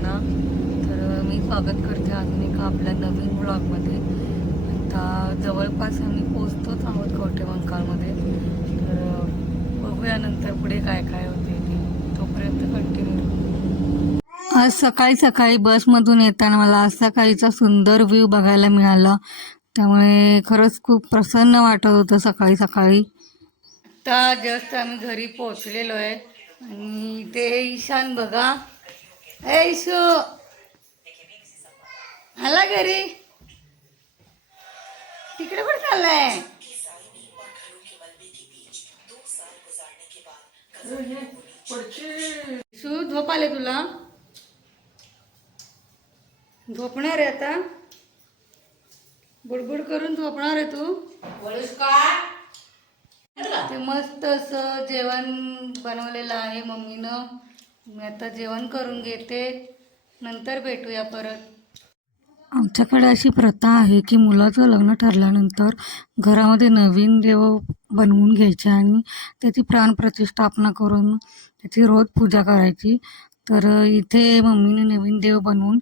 सर्वांना तर मी स्वागत करते अजून एका आपल्या नवीन ब्लॉगमध्ये आता जवळपास आम्ही पोचतोच आहोत कवठेमंकाळमध्ये तर बघूया नंतर पुढे काय काय होते ते. तोपर्यंत कंटिन्यू आज सकाळी सकाळी बसमधून येताना मला आज सकाळीचा सुंदर व्ह्यू बघायला मिळाला. त्यामुळे खरंच खूप प्रसन्न वाटत होतं सकाळी सकाळी. आता जस्ट आम्ही घरी पोहोचलेलो आहे. आणि ते ईशान बघा. ए आला घरी? तिकडे पण चाललाय. ईशू झोप आले तुला? झोपणार आहे आता. बुडबुड करून झोपणार आहे तू. ते मस्त असं जेवण बनवलेलं आहे मम्मीनं. मी आता जेवण करून घेते. नंतर भेटूया परत. आमच्याकडे अशी प्रथा आहे की मुलाचं लग्न ठरल्यानंतर घरामध्ये नवीन देव बनवून घ्यायचे आणि त्याची प्राणप्रतिष्ठापना करून त्याची रोज पूजा करायची. तर इथे मम्मीने नवीन देव बनवून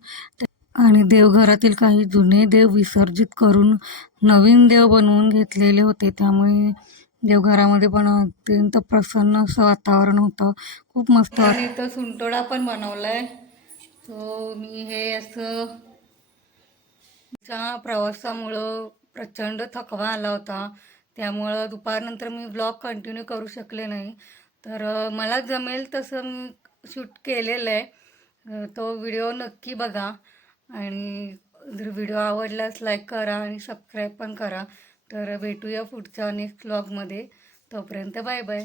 आणि देवघरातील काही जुने देव विसर्जित करून नवीन देव बनवून घेतलेले होते. त्यामुळे देवघरामध्ये पण अत्यंत प्रसन्न असं वातावरण होतं. खूप मस्त आणि इथं सुंटोडा पण बनवलाय. तो मी हे असं च्या प्रवासामुळं प्रचंड थकवा आला होता. त्यामुळं दुपारनंतर मी ब्लॉग कंटिन्यू करू शकले नाही. तर मला जमेल तसं मी शूट केलेलं आहे. तो व्हिडिओ नक्की बघा. आणि जर व्हिडिओ आवडल्यास लाईक करा आणि सबस्क्राईब पण करा. तर भेटूया पुढच्या नेक्स्ट व्लॉगमध्ये तोपर्यंत बाय बाय.